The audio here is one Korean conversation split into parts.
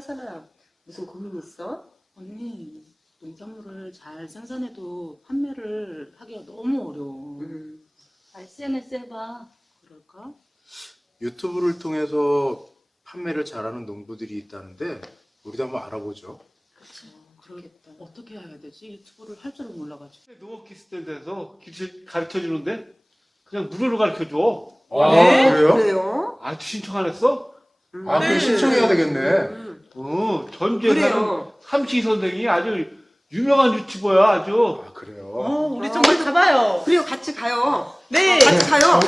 하선아 무슨 고민 있어? 언니 농산물을 잘 생산해도 판매를 하기가 너무 어려워. 음. 아, SNS 해봐. 그럴까? 유튜브를 통해서 판매를 잘하는 농부들이 있다는데 우리도 한번 알아보죠. 그렇지. 그러겠다. 어떻게 해야 되지? 유튜브를 할 줄은 몰라가지고. 네, 농업기술에 대해서 기술 가르쳐 주는데 그냥 무료로 가르쳐 줘. 아, 네? 그래요? 그래요? 아, 신청 안 했어? 아, 그럼 네. 신청해야 되겠네. 음. 음. 어, 전주에 그래요. 삼시 선생이 아주 유명한 유튜버야 아주. 아 그래요? 어, 우리 정말 가봐요. 그래요, 같이 가요. 네. 같이 가요.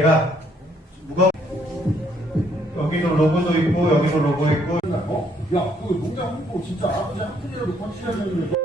내가 무거 여기도 로고도 있고 여기도 로고 있고. 야, 그 농장 홍보 진짜 아버지 한 푼이라도 더 치려면